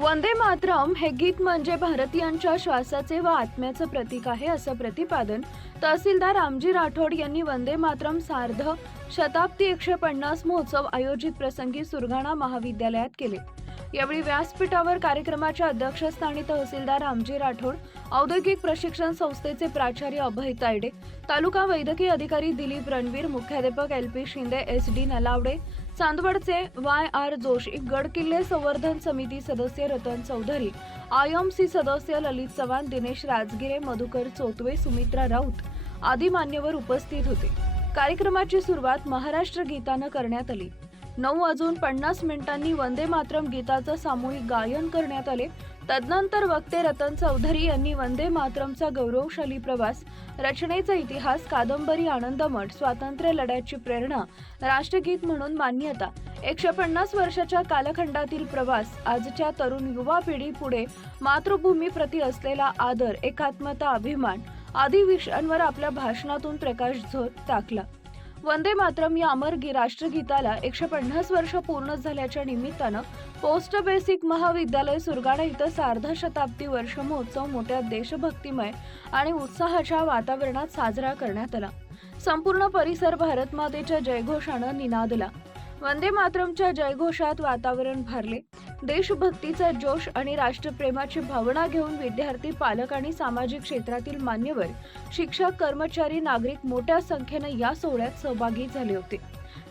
वंदे मातरम हे गीत म्हणजे भारतीयांच्या श्वासाचे व आत्म्याचं प्रतीक आहे असं प्रतिपादन तहसीलदार रामजी राठोड यांनी वंदे मातरम सार्ध शताब्दी एकशे पन्नास महोत्सव आयोजित प्रसंगी सुरगाणा महाविद्यालयात केले. यावेळी व्यासपीठावर कार्यक्रमाच्या अध्यक्षस्थानी तहसीलदार रामजी राठोड औद्योगिक प्रशिक्षण संस्थेचे प्राचार्य अभय तायडे तालुका वैद्यकीय अधिकारी दिलीप रणवीर मुख्याध्यापक L P Shinde S D Nalawade चांदवडचे Y R Joshi गडकिल्ले संवर्धन समिती सदस्य रतन चौधरी आयएमसी सदस्य ललित चव्हाण दिनेश राजगिरे मधुकर चोतवे सुमित्रा राऊत आदी मान्यवर उपस्थित होते. कार्यक्रमाची सुरुवात महाराष्ट्र गीतानं करण्यात आली. नऊ वाजून पन्नास मिनिटांनी वंदे मातरम गीताचं सामूहिक गायन करण्यात आले. तदनंतर वक्ते रतन चौधरी यांनी वंदे मातरमचा गौरवशाली प्रवास रचनेचा इतिहास कादंबरी आनंदमठ स्वातंत्र्य लढ्याची प्रेरणा राष्ट्रगीत म्हणून मान्यता एकशे पन्नास वर्षाच्या कालखंडातील प्रवास आजच्या तरुण युवा पिढी पुढे मातृभूमीप्रती असलेला आदर एकात्मता अभिमान आदी विषयांवर आपल्या भाषणातून प्रकाश झोत टाकला. वंदे मातरम या अमरगी राष्ट्रगीताला एकशे पन्नास वर्ष पूर्ण झाल्याच्या निमित्तानं पोस्ट बेसिक महाविद्यालय सुरगाणा इथं सार्ध शताब्दी वर्ष महोत्सव मोठ्या देशभक्तिमय आणि उत्साहाच्या वातावरणात साजरा करण्यात आला. संपूर्ण परिसर भारतमातेच्या जयघोषानं निनादला. वंदे मातरमच्या जयघोषात वातावरण भारले. देशभक्तीचा जोश आणि राष्ट्रप्रेमाची भावना घेऊन विद्यार्थी पालक आणि सामाजिक क्षेत्रातील मान्यवर शिक्षक कर्मचारी नागरिक मोठ्या संख्येनं या सोहळ्यात सहभागी झाले होते.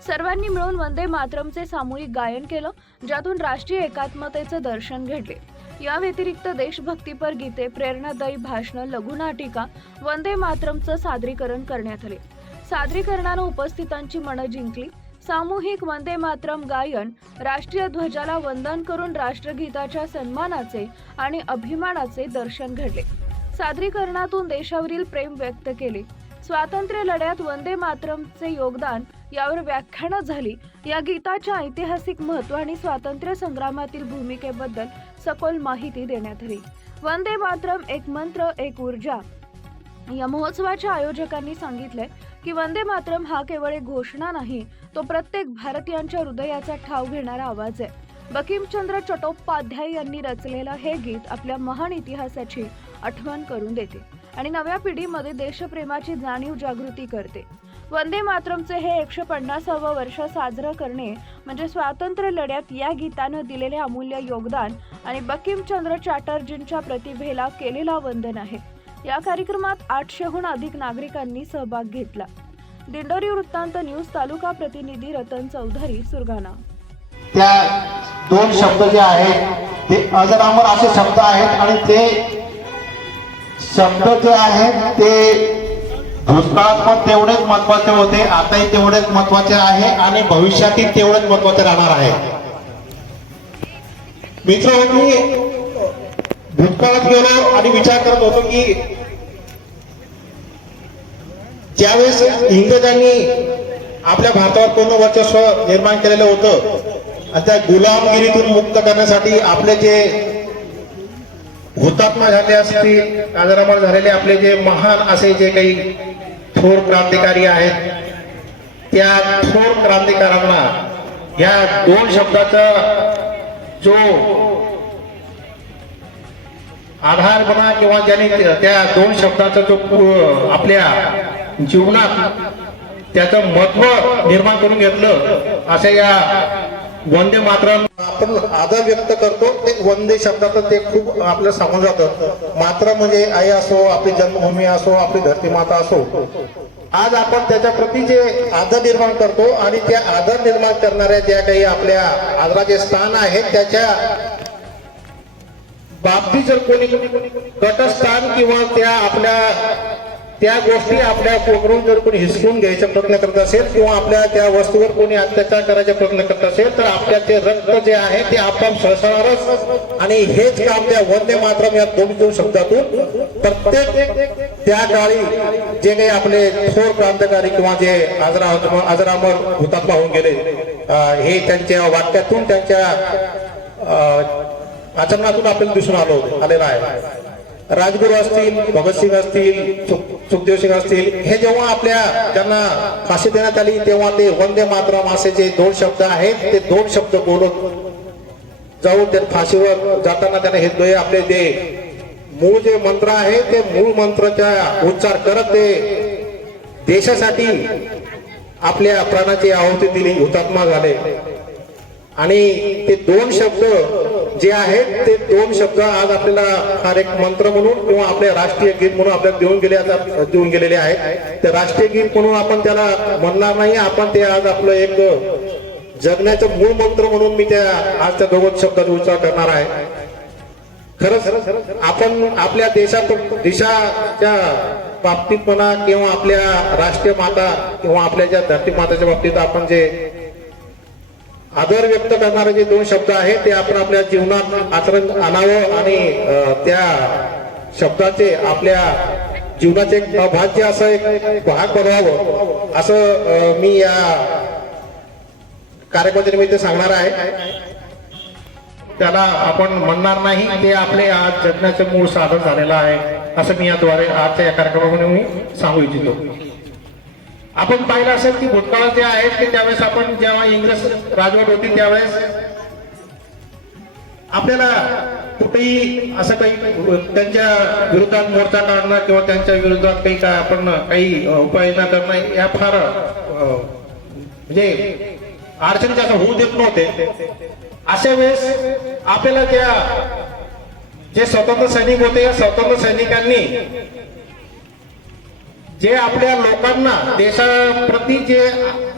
सर्वांनी मिळून वंदे मातरमचे सामूहिक गायन केलं ज्यातून राष्ट्रीय एकात्मतेचं दर्शन घडले. या व्यतिरिक्त देशभक्तीपर गीते प्रेरणादायी भाषणं लघुनाटिका वंदे मातरमचं सादरीकरण करण्यात आले. सादरीकरणानं उपस्थितांची मनं जिंकली सामूहिक वंदे मातरम गायन राष्ट्रीय ध्वजाला वंदन करून राष्ट्रगीताच्या सन्मानाचे आणि अभिमानाचे दर्शन घडले. सादरीकरणातून देशावरील प्रेम व्यक्त केले. स्वातंत्र्य लढ्यात वंदे मातरमचे योगदान यावर व्याख्यानं झाली. या गीताच्या ऐतिहासिक महत्त्व आणि स्वातंत्र्य संग्रामातील भूमिकेबद्दल सखोल माहिती देण्यात आली. वंदे मातरम एक मंत्र एक ऊर्जा या महोत्सवाच्या आयोजकांनी सांगितले की वंदे मातरम हा केवळ एक घोषणा नाही तो प्रत्येक भारतीयांच्या हृदयाचा ठाव घेणारा आवाज आहे. बकिमचंद्र चट्टोपाध्याय यांनी रचलेलं हे गीत आपल्या महान इतिहासाची आठवण करून देते आणि नव्या पिढीमध्ये देशप्रेमाची जाणीव जागृती करते. वंदे मातरमचे हे एकशे पन्नासावं वर्ष साजरं करणे म्हणजे स्वातंत्र्य लढ्यात या गीतानं दिलेले अमूल्य योगदान आणि बकिमचंद्र चॅटर्जींच्या प्रतिभेला केलेला वंदन आहे. या कार्यक्रमात आठशेहून अधिक नागरिकांनी सहभाग घेतला. दिंडोरी वृत्तांत न्यूज तालुका प्रतिनिधी रतन चौधरी सुरगाणा. त्या दोन शब्द जे आहेत ते अजरामर असे शब्द आहेत आणि ते शब्द जे आहेत ते भूतकाळात पण तेवढेच महत्त्वाचे होते आताही तेवढेच महत्त्वाचे आहे आणि भविष्यातही तेवढेच महत्त्वाचे राहणार आहे. मित्र भूतकाळात गेलो आणि विचार करत होतो की ज्यावेळेस इंग्रजांनी आपल्या भारतावर पूर्ण वर्चस्व निर्माण केलेलं होतं आणि त्या गुलामगिरीतून मुक्त करण्यासाठी आपले जे हुतात्मा झाले असतील काजरामर झालेले आपले जे महान असे जे काही थोर क्रांतिकारी आहेत त्या थोर क्रांतिकारांना या दोन शब्दाचा जो आधार म्हणा किंवा ज्यांनी त्या दोन शब्दाचा जो आपल्या जीवनात त्याचं महत्त्व निर्माण करून घेतलं अशा या वंदे मात्र आपण आदर व्यक्त करतो ते वंदे शब्दाचं ते खूप आपलं समोर जातं. मात्र म्हणजे आई असो आपली जन्मभूमी असो आपली धरती माता असो आज आपण त्याच्या प्रती जे आदर निर्माण करतो आणि त्या आदर निर्माण करणाऱ्या ज्या काही आपल्या आदराचे स्थान आहेत त्याच्या बाबतीत जर कोणी कटस्थान किंवा त्या आपल्या त्या गोष्टी आपल्या कोकरून जर कोणी हिसकून घ्यायचा प्रयत्न करत असेल किंवा आपल्या त्या वस्तूवर कोणी अत्याचार करायचा प्रयत्न करत असेल तर आपल्या ते रक्त जे आहे ते आपण सळसणारच आणि हेच काम त्या वंदे मातरम या दोन दोन शब्दातून प्रत्येक त्या काळी जे काही आपले थोर क्रांतकारी किंवा जे आजरा आजरामर हुतात्मा होऊन गेले हे त्यांच्या वाक्यातून त्यांच्या अं, आचरणातून आपल्याला दिसून आलो आलेला आहे. राजगुरू असतील भगतसिंग असतील सुख- सुखदेव सिंग असतील हे जेव्हा आपल्या त्यांना फाशी देण्यात आली तेव्हा ते वंदे मातरम असे जे दोन शब्द आहेत ते दोन शब्द बोलत जाऊन त्या फाशीवर जाताना त्यांना हे दोय आपले ते मूळ जे मंत्र आहे ते मूळ मंत्राचा उच्चार करत ते देशासाठी आपल्या प्राणाची आहुती दिली हुतात्मा झाले. आणि ते दोन शब्द जे आहेत ते दोन शब्द आज आपल्याला फार एक मंत्र म्हणून किंवा आपले राष्ट्रीय गीत म्हणून आपल्याला देऊन गेले आता देऊन गेलेले आहेत ते राष्ट्रीय गीत म्हणून आपण त्याला म्हणणार नाही. आपण ते आज आपलं एक जगण्याचं मूळ मंत्र म्हणून मी त्या आज त्या दोघं शब्दाचा उच्चार करणार आहे. खरंच आपण आपल्या देशात देशाच्या बाबतीत म्हणा किंवा आपल्या राष्ट्रीय माता किंवा आपल्या ज्या धरती माताच्या बाबतीत आपण जे आदर व्यक्त करणारे जे दोन शब्द आहेत ते आपण आपल्या जीवनात आचरण आणावं आणि त्या शब्दाचे आपल्या जीवनाचे एक अभाज्य असं एक भाग बनवावं असं मी या कार्यक्रमाच्या निमित्त सांगणार आहे. त्याला आपण म्हणणार नाही ते आपले आज जगण्याचं मूळ साधन झालेलं आहे असं मी याद्वारे आजच्या या कार्यक्रमामध्ये मी सांगू इच्छितो. आपण पाहिलं असेल की भूतकाळात जे आहेत की त्यावेळेस आपण जेव्हा इंग्रज राजवट होती त्यावेळेस आपल्याला कुठेही असं काही त्यांच्या विरोधात मोर्चा काढणं किंवा त्यांच्या विरोधात काही काय आपण काही उपाययोजना करणं या फार म्हणजे अडचणी जास्त होऊ देत नव्हते. अशा वेळेस आपल्याला त्या जे स्वतंत्र सैनिक होते या स्वतंत्र सैनिकांनी जे आपल्या लोकांना देशाप्रती जे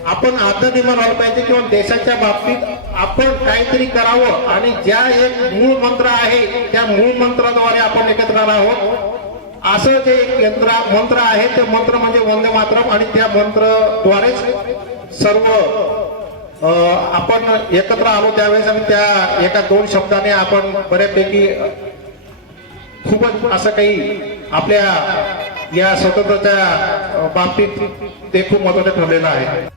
आपण आदर निर्माण व्हायला पाहिजे किंवा देशाच्या बाबतीत आपण काहीतरी करावं आणि ज्या एक मूळ मंत्र आहे त्या मूळ मंत्राद्वारे आपण एकत्र आहोत असं जे एक यंत्र मंत्र आहे ते मंत्र म्हणजे वंदे मातरम आणि त्या मंत्रद्वारेच सर्व आपण एकत्र आलो त्यावेळेस आणि त्या एका दोन शब्दाने आपण बऱ्यापैकी खूपच असं काही आपल्या या स्वतंत्रच्या बाबतीत ते खूप महत्वाचं ठरलेलं आहे.